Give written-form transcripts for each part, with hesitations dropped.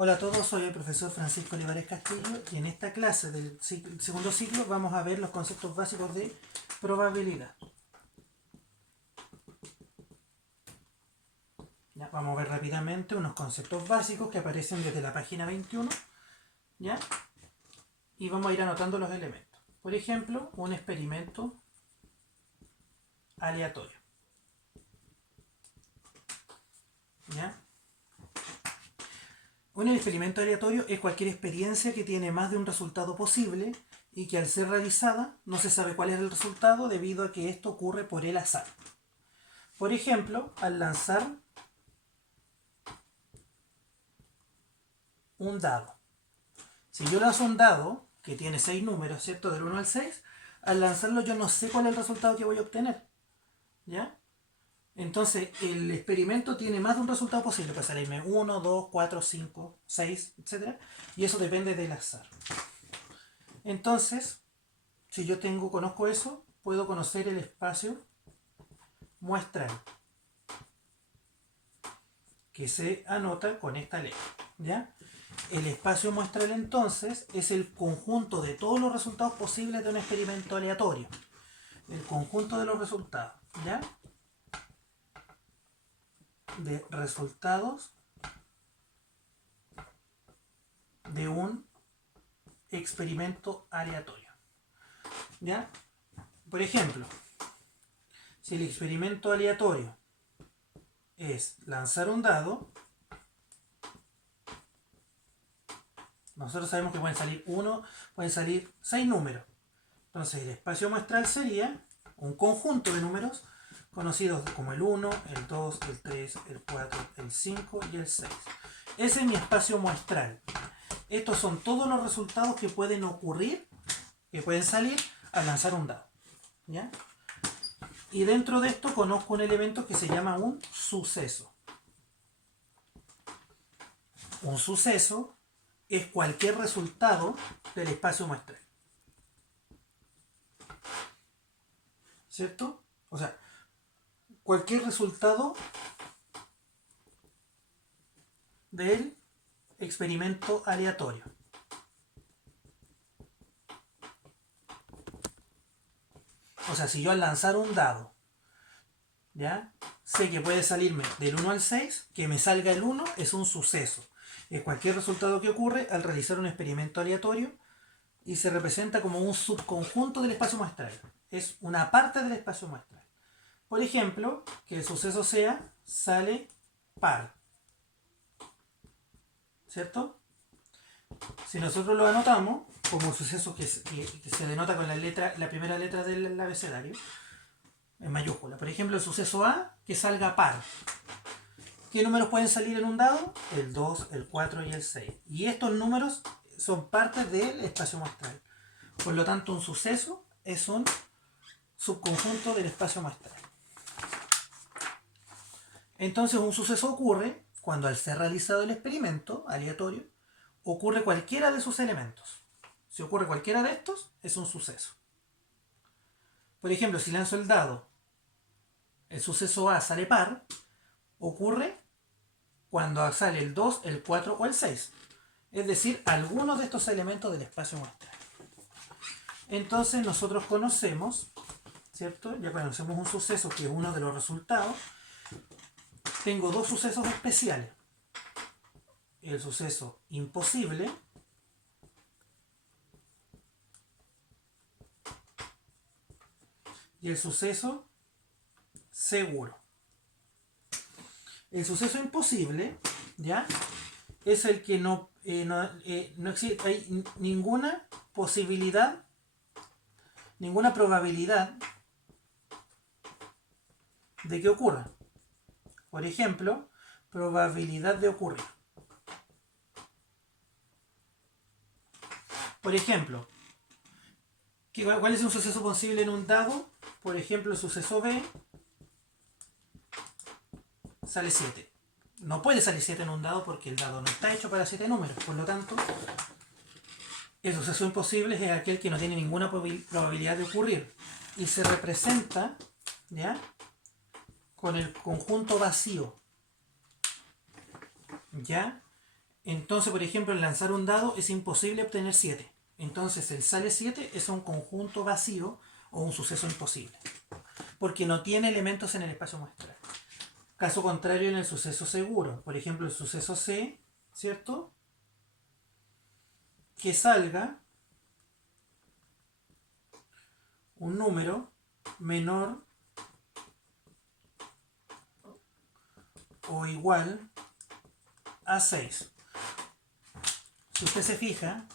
Hola a todos, soy el profesor Francisco Olivares Castillo y en esta clase del segundo ciclo vamos a ver los conceptos básicos de probabilidad. Ya, vamos a ver rápidamente unos conceptos básicos que aparecen desde la página 21, ¿ya? Y vamos a ir anotando los elementos. Por ejemplo, un experimento aleatorio, ¿ya? Un experimento aleatorio es cualquier experiencia que tiene más de un resultado posible y que al ser realizada no se sabe cuál es el resultado debido a que esto ocurre por el azar. Por ejemplo, al lanzar un dado. Si yo lanzo un dado que tiene 6 números, ¿cierto? Del 1 al 6, al lanzarlo yo no sé cuál es el resultado que voy a obtener, ¿ya? Entonces, el experimento tiene más de un resultado posible. Puede salirme 1, 2, 4, 5, 6, etc. Y eso depende del azar. Entonces, si yo conozco eso, puedo conocer el espacio muestral, que se anota con esta letra, ¿ya? El espacio muestral entonces es el conjunto de todos los resultados posibles de un experimento aleatorio. El conjunto de los resultados, ¿ya? De resultados de un experimento aleatorio, ¿ya? Por ejemplo, si el experimento aleatorio es lanzar un dado, nosotros sabemos que pueden salir 6 números. Entonces el espacio muestral sería un conjunto de números conocidos como el 1, el 2, el 3, el 4, el 5 y el 6. Ese es mi espacio muestral. Estos son todos los resultados que pueden ocurrir, que pueden salir al lanzar un dado, ¿ya? Y dentro de esto conozco un elemento que se llama un suceso. Un suceso es cualquier resultado del espacio muestral, ¿cierto? O sea, cualquier resultado del experimento aleatorio. O sea, si yo al lanzar un dado, ¿ya? Sé que puede salirme del 1 al 6, que me salga el 1 es un suceso. Es cualquier resultado que ocurre al realizar un experimento aleatorio y se representa como un subconjunto del espacio muestral. Es una parte del espacio muestral. Por ejemplo, que el suceso sea sale par, ¿cierto? Si nosotros lo anotamos como suceso que se denota con la primera letra del abecedario, en mayúscula. Por ejemplo, el suceso A, que salga par. ¿Qué números pueden salir en un dado? El 2, el 4 y el 6. Y estos números son parte del espacio muestral. Por lo tanto, un suceso es un subconjunto del espacio muestral. Entonces, un suceso ocurre cuando al ser realizado el experimento aleatorio, ocurre cualquiera de sus elementos. Si ocurre cualquiera de estos, es un suceso. Por ejemplo, si lanzo el dado, el suceso A sale par, ocurre cuando sale el 2, el 4 o el 6. Es decir, algunos de estos elementos del espacio muestral. Entonces nosotros conocemos, ¿cierto? Ya conocemos un suceso que es uno de los resultados. Tengo dos sucesos especiales. El suceso imposible y el suceso seguro. El suceso imposible, ¿ya? Es el que no existe, hay ninguna posibilidad, ninguna probabilidad de que ocurra. Por ejemplo, probabilidad de ocurrir. Por ejemplo, ¿cuál es un suceso posible en un dado? Por ejemplo, el suceso B sale 7. No puede salir 7 en un dado porque el dado no está hecho para 7 números. Por lo tanto, el suceso imposible es aquel que no tiene ninguna probabilidad de ocurrir. Y se representa, ¿ya?, con el conjunto vacío, ¿ya? Entonces, por ejemplo, en lanzar un dado es imposible obtener 7. Entonces, el sale 7 es un conjunto vacío o un suceso imposible, porque no tiene elementos en el espacio muestral. Caso contrario en el suceso seguro. Por ejemplo, el suceso C, ¿cierto? Que salga un número menor o igual a 6. Si usted se fija,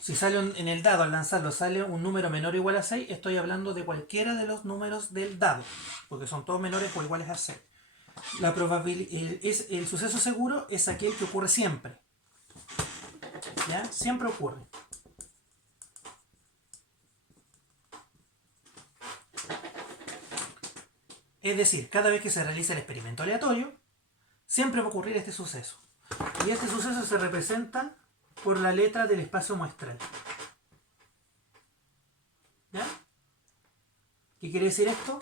si sale en el dado al lanzarlo sale un número menor o igual a 6, estoy hablando de cualquiera de los números del dado, porque son todos menores o iguales a 6. La el suceso seguro es aquel que ocurre siempre. ¿Ya? Siempre ocurre. Es decir, cada vez que se realiza el experimento aleatorio, siempre va a ocurrir este suceso. Y este suceso se representa por la letra del espacio muestral. ¿Ya? ¿Qué quiere decir esto?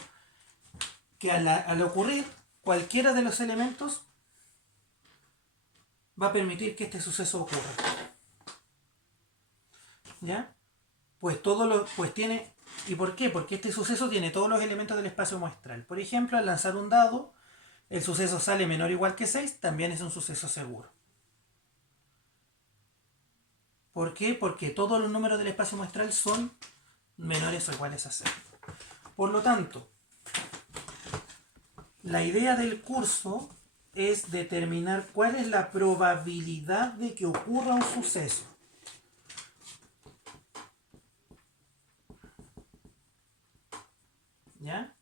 Que al ocurrir cualquiera de los elementos va a permitir que este suceso ocurra. ¿Ya? Pues tiene. ¿Y por qué? Porque este suceso tiene todos los elementos del espacio muestral. Por ejemplo, al lanzar un dado, el suceso sale menor o igual que 6, también es un suceso seguro. ¿Por qué? Porque todos los números del espacio muestral son menores o iguales a 6. Por lo tanto, la idea del curso es determinar cuál es la probabilidad de que ocurra un suceso. ¿Ya?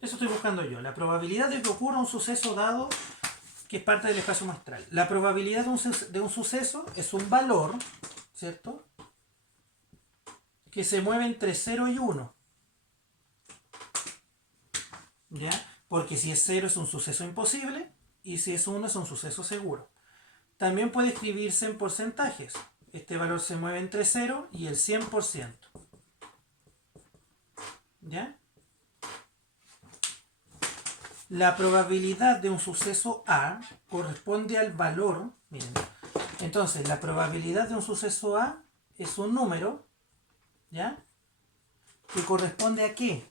Eso estoy buscando yo. La probabilidad de que ocurra un suceso dado que es parte del espacio muestral. La probabilidad de un suceso es un valor, ¿cierto? Que se mueve entre 0 y 1. ¿Ya? Porque si es 0 es un suceso imposible y si es 1 es un suceso seguro. También puede escribirse en porcentajes. Este valor se mueve entre 0 y el 100%. ¿Ya? La probabilidad de un suceso A corresponde al valor. Miren. Entonces, la probabilidad de un suceso A es un número, ¿ya? ¿Que corresponde a qué?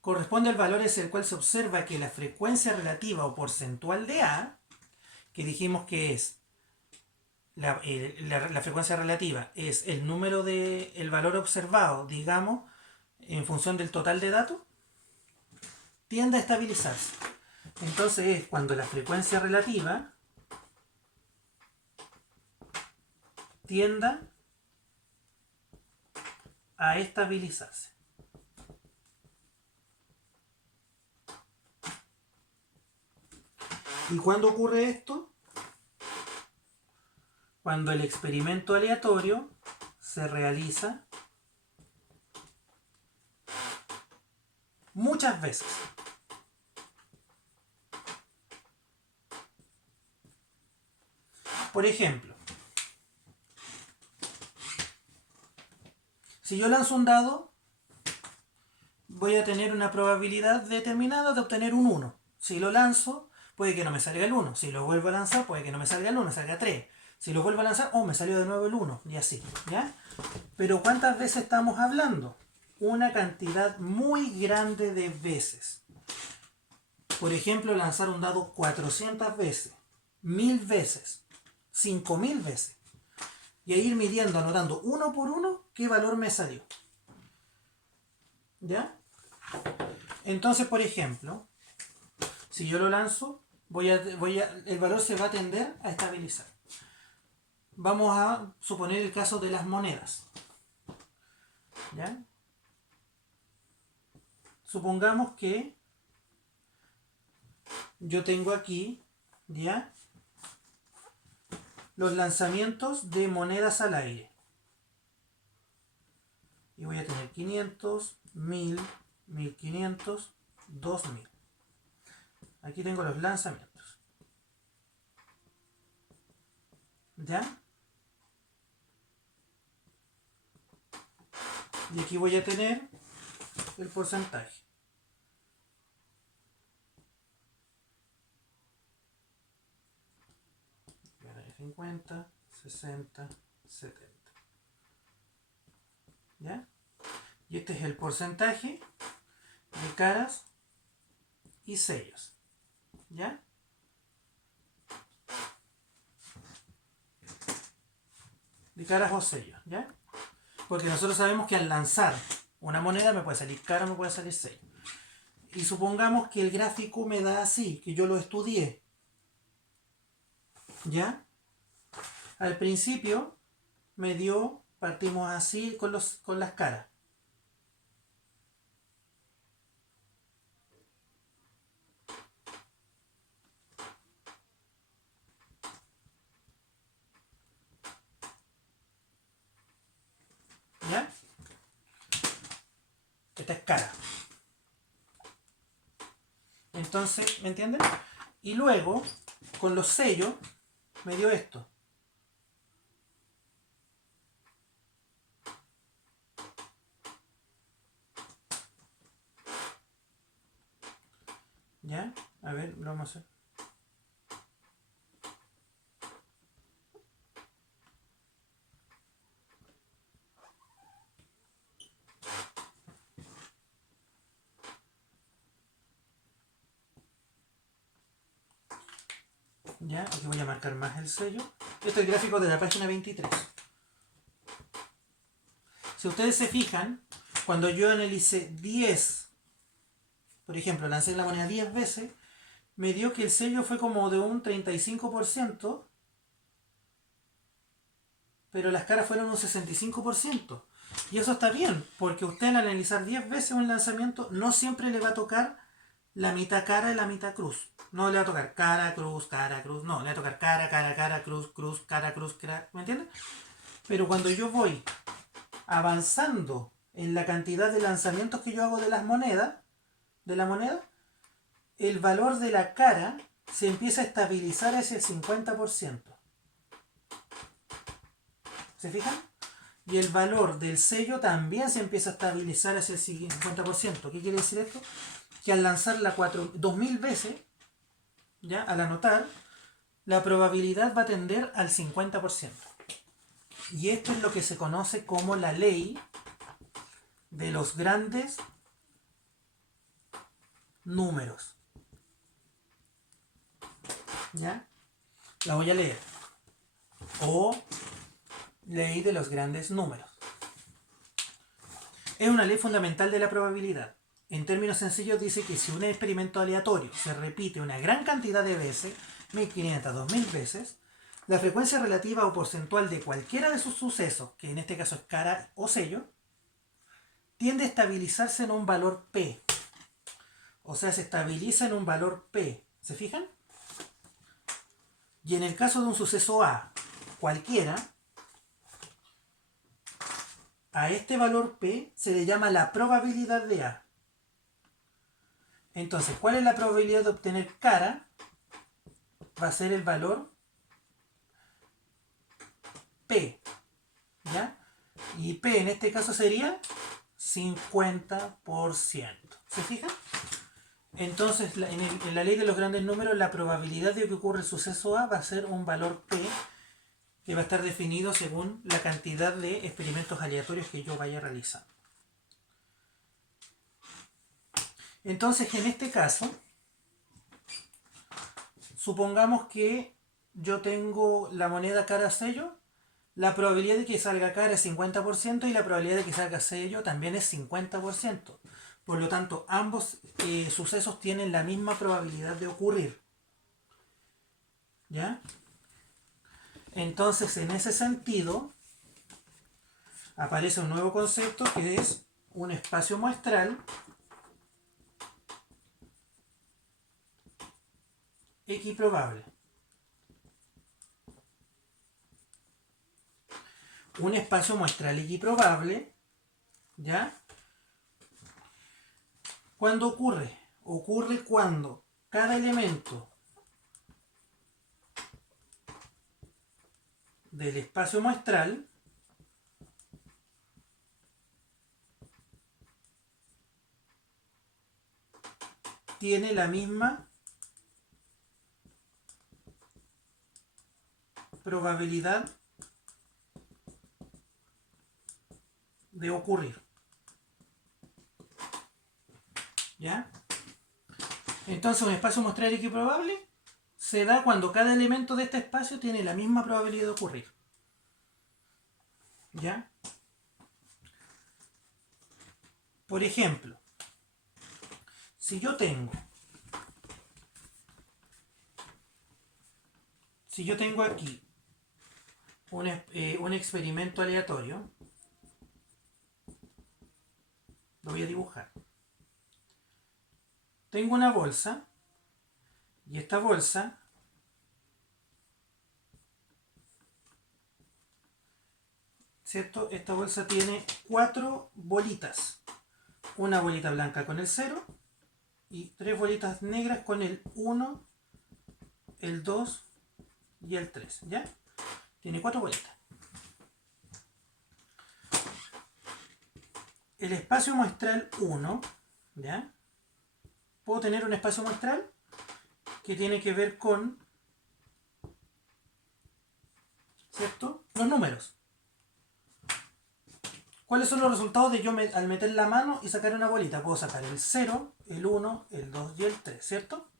Corresponde al valor es el cual se observa que la frecuencia relativa o porcentual de A, que dijimos que es la frecuencia relativa, es el número de el valor observado, digamos, en función del total de datos, tiende a estabilizarse. Entonces es cuando la frecuencia relativa tienda a estabilizarse. ¿Y cuándo ocurre esto? Cuando el experimento aleatorio se realiza muchas veces. Por ejemplo, si yo lanzo un dado, voy a tener una probabilidad determinada de obtener un 1. Si lo lanzo, puede que no me salga el 1. Si lo vuelvo a lanzar, puede que no me salga el 1, me salga 3. Si lo vuelvo a lanzar, oh, me salió de nuevo el 1. Y así, ¿ya? Pero ¿cuántas veces estamos hablando? Una cantidad muy grande de veces. Por ejemplo, lanzar un dado 400 veces, 1000 veces, 5000 veces. Y a ir midiendo, anotando uno por uno, qué valor me salió. ¿Ya? Entonces, por ejemplo, si yo lo lanzo, el valor se va a tender a estabilizar. Vamos a suponer el caso de las monedas. ¿Ya? Supongamos que yo tengo aquí, ¿ya? Los lanzamientos de monedas al aire. Y voy a tener 500, 1000, 1500, 2000. Aquí tengo los lanzamientos. ¿Ya? Y aquí voy a tener el porcentaje. 50, 60, 70. ¿Ya? Y este es el porcentaje de caras y sellos. ¿Ya? De caras o sellos. ¿Ya? Porque nosotros sabemos que al lanzar una moneda me puede salir cara o me puede salir sello. Y supongamos que el gráfico me da así, que yo lo estudié. ¿Ya? Al principio me dio, partimos así con las caras. ¿Ya? Esta es cara. Entonces, ¿me entienden? Y luego, con los sellos, me dio esto. ¿Ya? A ver, lo vamos a hacer. ¿Ya? Aquí voy a marcar más el sello. Este es el gráfico de la página 23. Si ustedes se fijan, cuando yo analicé 10, por ejemplo, lancé la moneda 10 veces, me dio que el sello fue como de un 35%, pero las caras fueron un 65%. Y eso está bien, porque usted al analizar 10 veces un lanzamiento no siempre le va a tocar la mitad cara y la mitad cruz. No le va a tocar cara, cruz, no, le va a tocar cara, cara, cara, cruz, cruz, cara, cruz, cara, ¿me entiendes? Pero cuando yo voy avanzando en la cantidad de lanzamientos que yo hago de las monedas, de la moneda, el valor de la cara se empieza a estabilizar hacia el 50%. ¿Se fijan? Y el valor del sello también se empieza a estabilizar hacia el 50%. ¿Qué quiere decir esto? Que al lanzarla 2000 veces, ¿ya? Al anotar, la probabilidad va a tender al 50%. Y esto es lo que se conoce como la ley de los grandes números. ¿Ya? La voy a leer. O ley de los grandes números. Es una ley fundamental de la probabilidad. En términos sencillos dice que si un experimento aleatorio se repite una gran cantidad de veces, 1500, 2000 veces, la frecuencia relativa o porcentual de cualquiera de sus sucesos, que en este caso es cara o sello, tiende a estabilizarse en un valor P. O sea, se estabiliza en un valor P. ¿Se fijan? Y en el caso de un suceso A, cualquiera, a este valor P se le llama la probabilidad de A. Entonces, ¿cuál es la probabilidad de obtener cara? Va a ser el valor P. ¿Ya? Y P en este caso sería 50%. ¿Se fijan? Entonces, en la ley de los grandes números, la probabilidad de que ocurra el suceso A va a ser un valor P que va a estar definido según la cantidad de experimentos aleatorios que yo vaya realizando. Entonces, en este caso, supongamos que yo tengo la moneda cara sello, la probabilidad de que salga cara es 50% y la probabilidad de que salga sello también es 50%. Por lo tanto, ambos sucesos tienen la misma probabilidad de ocurrir. ¿Ya? Entonces, en ese sentido, aparece un nuevo concepto que es un espacio muestral equiprobable. Un espacio muestral equiprobable, ¿ya? ¿Cuándo ocurre? Ocurre cuando cada elemento del espacio muestral tiene la misma probabilidad de ocurrir. ¿Ya? Entonces un espacio muestral equiprobable se da cuando cada elemento de este espacio tiene la misma probabilidad de ocurrir. ¿Ya? Por ejemplo, si yo tengo aquí un experimento aleatorio, lo voy a dibujar. Tengo una bolsa y esta bolsa ¿cierto? Esta bolsa tiene 4 bolitas. Una bolita blanca con el 0 y 3 bolitas negras con el 1, el 2 y el 3. ¿Ya? Tiene 4 bolitas. El espacio muestral 1, ¿ya? Puedo tener un espacio muestral que tiene que ver con, ¿cierto?, los números. ¿Cuáles son los resultados de yo al meter la mano y sacar una bolita? Puedo sacar el 0, el 1, el 2 y el 3, ¿cierto?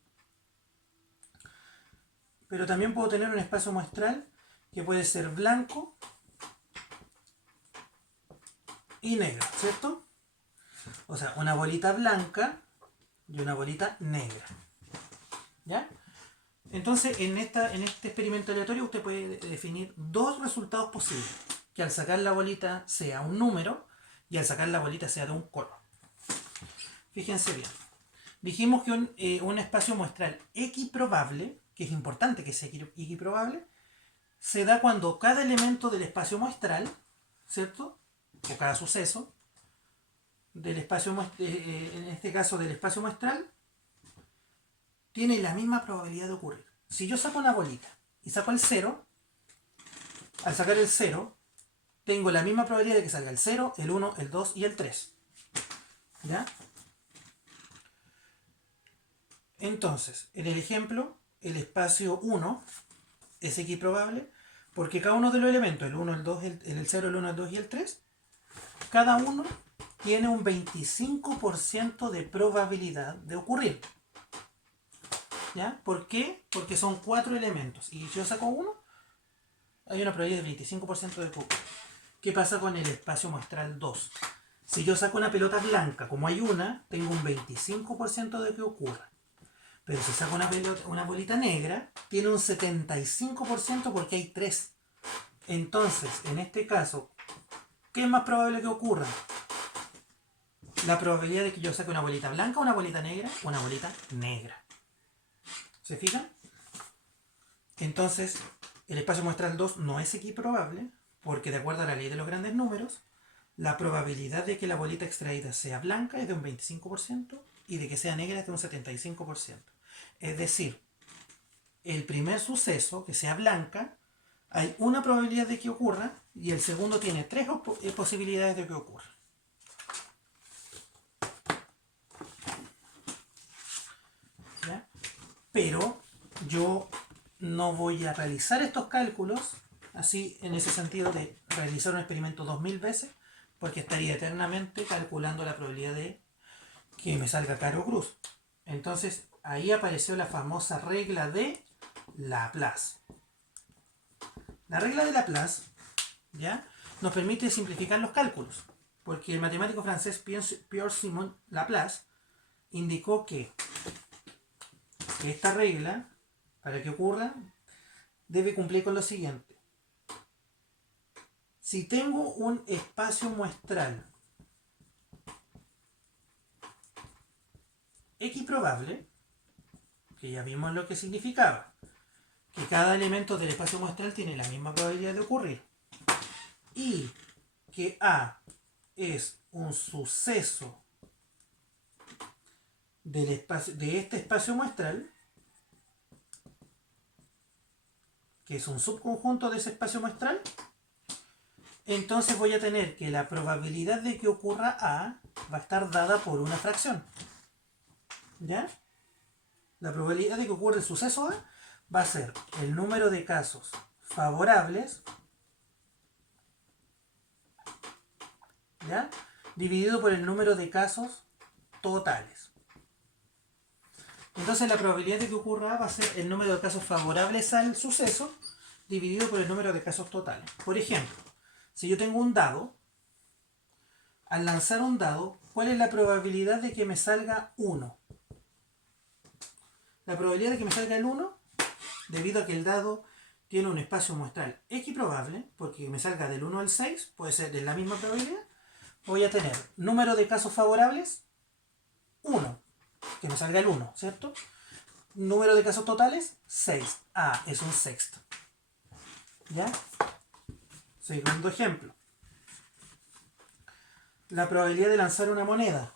Pero también puedo tener un espacio muestral que puede ser blanco y negro, ¿cierto? O sea, una bolita blanca y una bolita negra. ¿Ya? Entonces, en este experimento aleatorio usted puede definir 2 resultados posibles. Que al sacar la bolita sea un número y al sacar la bolita sea de un color. Fíjense bien. Dijimos que un espacio muestral equiprobable, que es importante que sea equiprobable, se da cuando cada elemento del espacio muestral, ¿cierto?, o cada suceso del espacio, en este caso del espacio muestral, tiene la misma probabilidad de ocurrir. Si yo saco una bolita y saco el 0, al sacar el 0, tengo la misma probabilidad de que salga el 0, el 1, el 2 y el 3. ¿Ya? Entonces, en el ejemplo, el espacio 1 es equiprobable porque cada uno de los elementos, el 1, el 2, el 0, el 1, el 2 y el 3, cada uno tiene un 25% de probabilidad de ocurrir. ¿Ya? ¿Por qué? Porque son 4 elementos. Y si yo saco uno, hay una probabilidad del 25% de ocurrir. ¿Qué pasa con el espacio muestral 2? Si yo saco una pelota blanca, como hay una, tengo un 25% de que ocurra. Pero si saco una bolita negra, tiene un 75% porque hay 3. Entonces, en este caso, ¿qué es más probable que ocurra? La probabilidad de que yo saque una bolita blanca, una bolita negra, una bolita negra. ¿Se fijan? Entonces, el espacio muestral 2 no es equiprobable porque, de acuerdo a la ley de los grandes números, la probabilidad de que la bolita extraída sea blanca es de un 25% y de que sea negra es de un 75%. Es decir, el primer suceso, que sea blanca, hay una probabilidad de que ocurra y el segundo tiene 3 posibilidades de que ocurra. ¿Ya? Pero yo no voy a realizar estos cálculos así, en ese sentido de realizar un experimento 2000 veces, porque estaría eternamente calculando la probabilidad de que me salga caro o cruz. Entonces ahí apareció la famosa regla de Laplace. La regla de Laplace, ¿ya?, nos permite simplificar los cálculos, porque el matemático francés Pierre-Simon Laplace indicó que esta regla, para que ocurra, debe cumplir con lo siguiente. Si tengo un espacio muestral equiprobable, que ya vimos lo que significaba, que cada elemento del espacio muestral tiene la misma probabilidad de ocurrir, y que A es un suceso de este espacio muestral, que es un subconjunto de ese espacio muestral, entonces voy a tener que la probabilidad de que ocurra A va a estar dada por una fracción. ¿Ya? La probabilidad de que ocurra el suceso A va a ser el número de casos favorables, ¿ya?, dividido por el número de casos totales. Entonces la probabilidad de que ocurra A va a ser el número de casos favorables al suceso dividido por el número de casos totales. Por ejemplo, si yo tengo un dado, al lanzar un dado, ¿cuál es la probabilidad de que me salga 1? La probabilidad de que me salga el 1, debido a que el dado tiene un espacio muestral equiprobable, porque me salga del 1 al 6, puede ser de la misma probabilidad, voy a tener número de casos favorables, 1, que me salga el 1, ¿cierto? Número de casos totales, 6. A es un sexto. ¿Ya? Segundo ejemplo. La probabilidad de lanzar una moneda.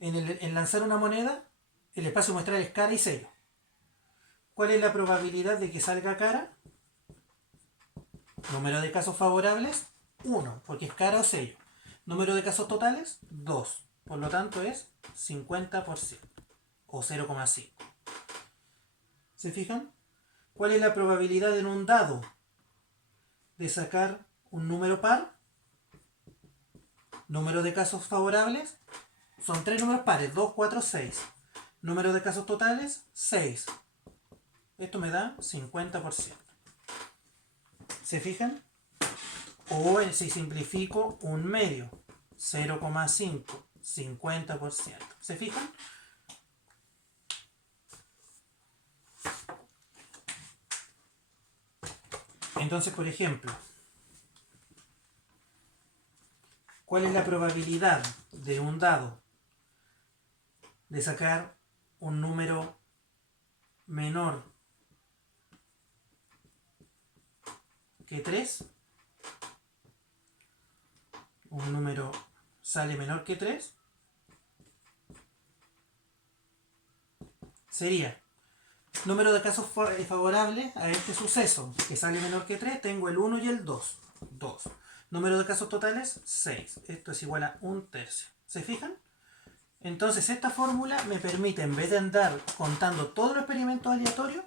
En lanzar una moneda, el espacio muestral es cara y sello. ¿Cuál es la probabilidad de que salga cara? Número de casos favorables, 1, porque es cara o sello. Número de casos totales, 2. Por lo tanto es 50% o 0,5. ¿Se fijan? ¿Cuál es la probabilidad en un dado de sacar un número par? Número de casos favorables, son 3 números pares, 2, 4, 6. Número de casos totales, 6. Esto me da 50%. ¿Se fijan? O si simplifico, un medio, 0,5, 50%. ¿Se fijan? Entonces, por ejemplo, ¿cuál es la probabilidad de un dado de sacar un número menor que 3? Un número sale menor que 3. Sería número de casos favorables a este suceso, que sale menor que 3, tengo el 1 y el 2. 2. Número de casos totales, 6. Esto es igual a 1/3. ¿Se fijan? Entonces esta fórmula me permite, en vez de andar contando todos los experimentos aleatorios,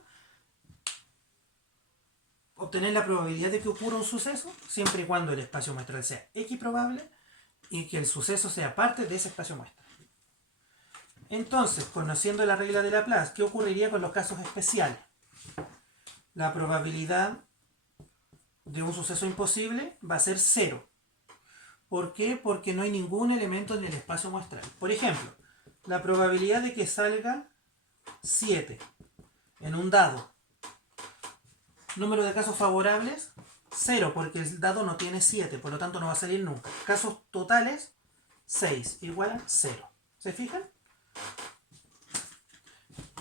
obtener la probabilidad de que ocurra un suceso, siempre y cuando el espacio muestral sea equiprobable y que el suceso sea parte de ese espacio muestral. Entonces, conociendo la regla de Laplace, ¿qué ocurriría con los casos especiales? La probabilidad de un suceso imposible va a ser 0. ¿Por qué? Porque no hay ningún elemento en el espacio muestral. Por ejemplo, la probabilidad de que salga 7 en un dado. Número de casos favorables, 0, porque el dado no tiene 7, por lo tanto no va a salir nunca. Casos totales, 6, igual a 0. ¿Se fijan?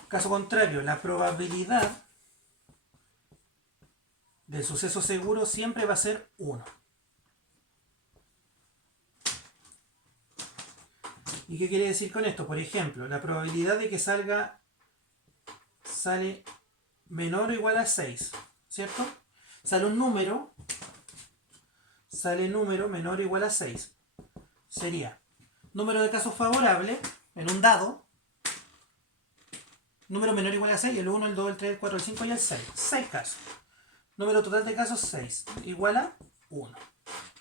Caso contrario, la probabilidad del suceso seguro siempre va a ser 1. ¿Y qué quiere decir con esto? Por ejemplo, la probabilidad de que sale menor o igual a 6, ¿cierto? Sale número menor o igual a 6. Sería número de casos favorables en un dado, número menor o igual a 6, el 1, el 2, el 3, el 4, el 5 y el 6. 6 casos. Número total de casos, 6, igual a 1.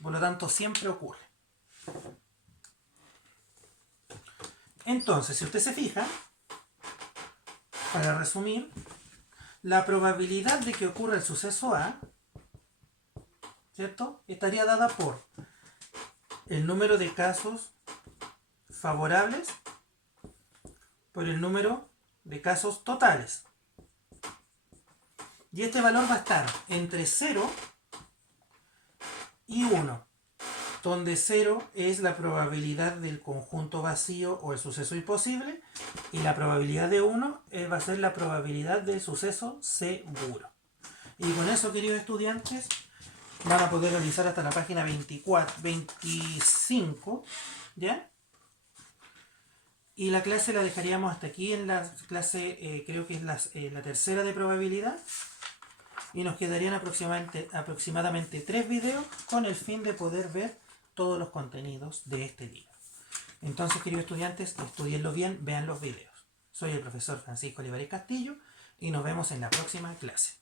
Por lo tanto, siempre ocurre. Entonces, si usted se fija, para resumir, la probabilidad de que ocurra el suceso A, ¿cierto?, estaría dada por el número de casos favorables por el número de casos totales. Y este valor va a estar entre 0 y 1, donde 0 es la probabilidad del conjunto vacío o el suceso imposible, y la probabilidad de 1 va a ser la probabilidad del suceso seguro. Y con eso, queridos estudiantes, van a poder realizar hasta la página 25, ¿ya? Y la clase la dejaríamos hasta aquí en la clase, creo que es la tercera de probabilidad. Y nos quedarían aproximadamente 3 videos con el fin de poder ver todos los contenidos de este libro. Entonces, queridos estudiantes, estudienlo bien, vean los videos. Soy el profesor Francisco Olivares Castillo y nos vemos en la próxima clase.